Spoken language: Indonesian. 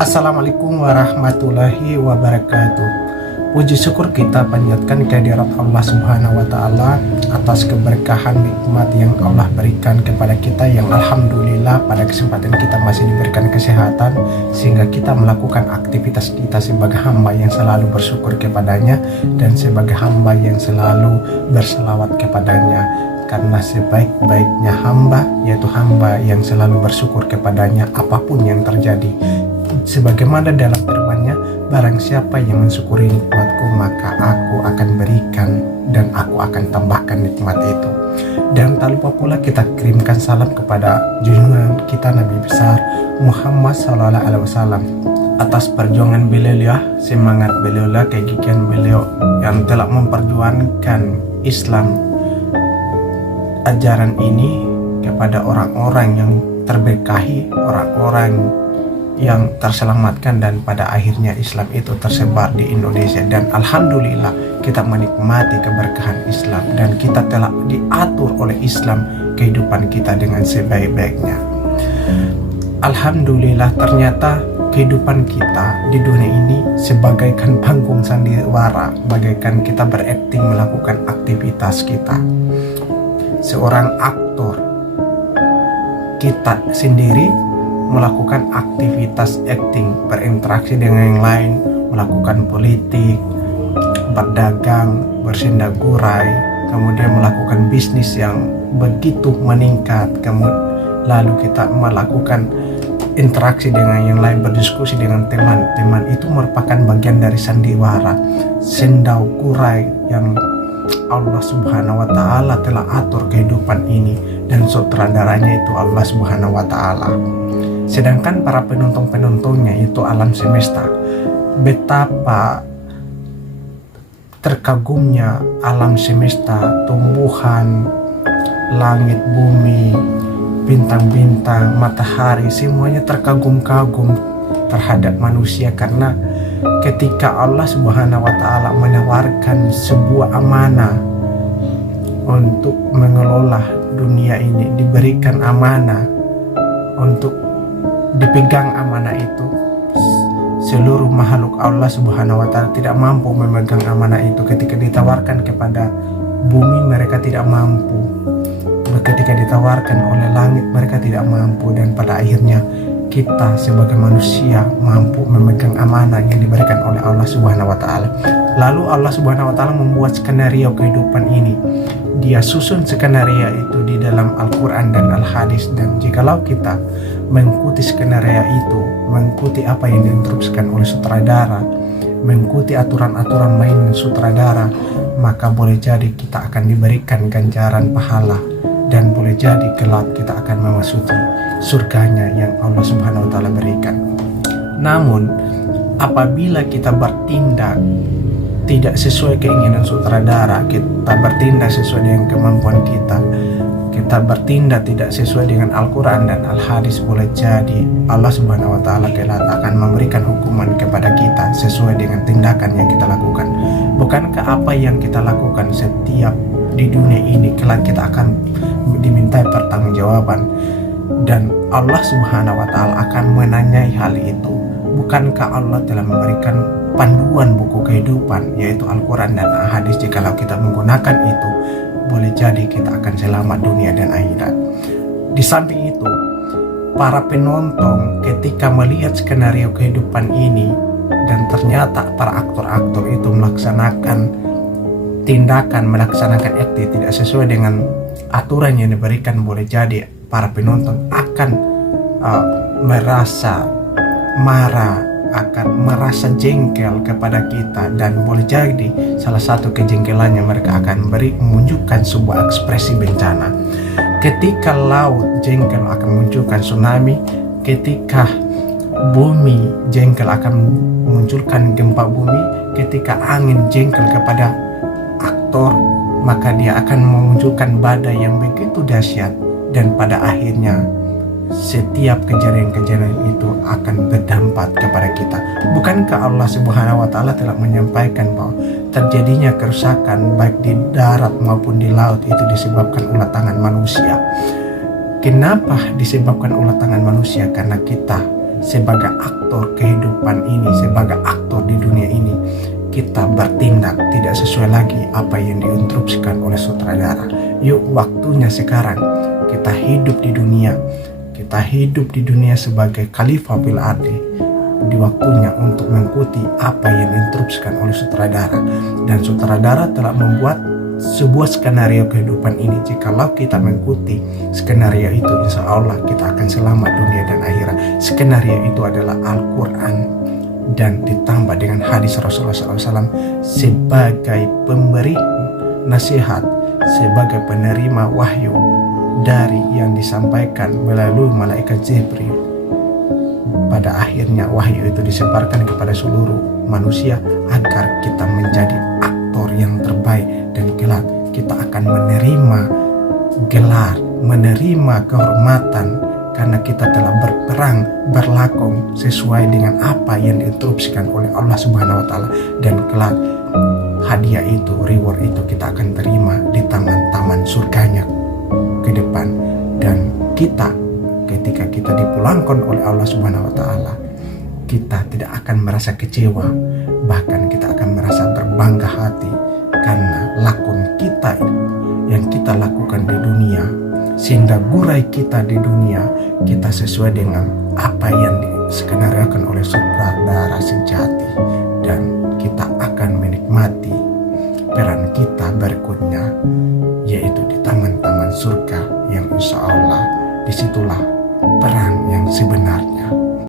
Assalamualaikum warahmatullahi wabarakatuh. Puji syukur kita panjatkan kehadirat Allah Subhanahu wa Ta'ala atas keberkahan nikmat yang Allah berikan kepada kita, yang alhamdulillah pada kesempatan kita masih diberikan kesehatan sehingga kita melakukan aktivitas kita sebagai hamba yang selalu bersyukur kepadanya dan sebagai hamba yang selalu berselawat kepadanya. Karena sebaik-baiknya hamba yaitu hamba yang selalu bersyukur kepadanya apapun yang terjadi. Sebagaimana dalam firman-Nya, barang siapa yang mensyukuri nikmatku maka aku akan berikan dan aku akan tambahkan nikmat itu. Dan tak lupa pula kita kirimkan salam kepada junjungan kita Nabi besar Muhammad SAW atas perjuangan beliau, semangat beliau, kegigihan beliau yang telah memperjuangkan Islam, ajaran ini kepada orang-orang yang terberkahi, orang-orang yang terselamatkan, dan pada akhirnya Islam itu tersebar di Indonesia. Dan alhamdulillah kita menikmati keberkahan Islam dan kita telah diatur oleh Islam kehidupan kita dengan sebaik-baiknya. Alhamdulillah ternyata kehidupan kita di dunia ini sebagaikan panggung sandiwara, bagaikan kita berakting melakukan aktivitas kita. Seorang aktor, kita sendiri melakukan aktivitas acting, berinteraksi dengan yang lain, melakukan politik, berdagang, bersendagurai, kemudian melakukan bisnis yang begitu meningkat, lalu kita melakukan interaksi dengan yang lain, berdiskusi dengan teman-teman. Itu merupakan bagian dari sandiwara, sendaukurai yang Allah Subhanahu wa Ta'ala telah atur kehidupan ini, dan sutradaranya itu Allah Subhanahu wa Ta'ala. Sedangkan para penonton-penontonnya itu alam semesta. Betapa terkagumnya alam semesta, tumbuhan, langit, bumi, bintang-bintang, matahari, semuanya terkagum-kagum terhadap manusia. Karena ketika Allah Subhanahu wa Ta'ala menawarkan sebuah amanah untuk mengelola dunia ini, diberikan amanah untuk dipegang amanah itu, seluruh makhluk Allah Subhanahu wa Ta'ala tidak mampu memegang amanah itu. Ketika ditawarkan kepada bumi mereka tidak mampu, ketika ditawarkan oleh langit mereka tidak mampu, dan pada akhirnya kita sebagai manusia mampu memegang amanah yang diberikan oleh Allah Subhanahu wa Ta'ala. Lalu Allah Subhanahu wa Ta'ala membuat skenario kehidupan ini. Dia susun skenario itu di dalam Al-Quran dan Al-Hadis, dan jikalau kita mengikuti skenario itu, mengikuti apa yang diinstruksikan oleh sutradara, mengikuti aturan-aturan main sutradara, maka boleh jadi kita akan diberikan ganjaran pahala, dan boleh jadi kelak kita akan memasuki surganya yang Allah Subhanahu wa Ta'ala berikan. Namun apabila kita bertindak tidak sesuai keinginan sutradara, kita bertindak sesuai dengan kemampuan kita bertindak tidak sesuai dengan Al-Quran dan Al-Hadis, boleh jadi Allah Subhanahu wa Ta'ala kelak akan memberikan hukuman kepada kita sesuai dengan tindakan yang kita lakukan. Bukankah apa yang kita lakukan setiap di dunia ini kelak kita akan dimintai pertanggungjawaban, dan Allah Subhanahu wa Ta'ala akan menanyai hal itu? Bukankah Allah telah memberikan panduan buku kehidupan yaitu Al-Quran dan Al-Hadis? Jikalau kita menggunakan itu, boleh jadi kita akan selamat dunia dan akhirat. Di samping itu, para penonton ketika melihat skenario kehidupan ini dan ternyata para aktor-aktor itu melaksanakan tindakan, melaksanakan akting tidak sesuai dengan aturan yang diberikan, boleh jadi para penonton akan merasa marah, akan merasa jengkel kepada kita, dan boleh jadi salah satu kejengkelannya mereka akan menunjukkan sebuah ekspresi bencana. Ketika laut jengkel akan menunjukkan tsunami, ketika bumi jengkel akan memunculkan gempa bumi, ketika angin jengkel kepada aktor maka dia akan memunculkan badai yang begitu dahsyat, dan pada akhirnya setiap kejadian-kejadian itu akan berdampak kepada kita. Bukankah Allah Subhanahu wa Ta'ala telah menyampaikan bahwa terjadinya kerusakan baik di darat maupun di laut itu disebabkan ulah tangan manusia? Kenapa disebabkan ulah tangan manusia? Karena kita sebagai aktor kehidupan ini, sebagai aktor di dunia ini, kita bertindak tidak sesuai lagi apa yang diinstruksikan oleh sutradara. Yuk, waktunya sekarang kita hidup di dunia. Kita hidup di dunia sebagai khalifah fil ardi. Di waktunya untuk mengikuti apa yang diinstruksikan oleh sutradara. Dan sutradara telah membuat sebuah skenario kehidupan ini. Jikalau kita mengikuti skenario itu, insya Allah kita akan selamat dunia dan akhirat. Skenario itu adalah Al-Quran dan ditambah dengan hadis Rasulullah SAW sebagai pemberi nasihat, sebagai penerima wahyu dari yang disampaikan melalui malaikat Jibril. Pada akhirnya wahyu itu disebarkan kepada seluruh manusia agar kita menjadi aktor yang terbaik, dan kelak kita akan menerima gelar, menerima kehormatan karena kita telah berperang, berlakon sesuai dengan apa yang diinstruksikan oleh Allah Subhanahu wa taala, dan kelak hadiah itu, reward itu kita akan terima di taman-taman surganya ke depan. Dan kita ketika kita dipulangkan oleh Allah Subhanahu wa taala, kita tidak akan merasa kecewa, bahkan kita akan merasa berbangga hati karena lakon kita yang kita lakukan di dunia, sehingga gurai kita di dunia kita sesuai dengan apa yang diskenariokan oleh sutradara sejati.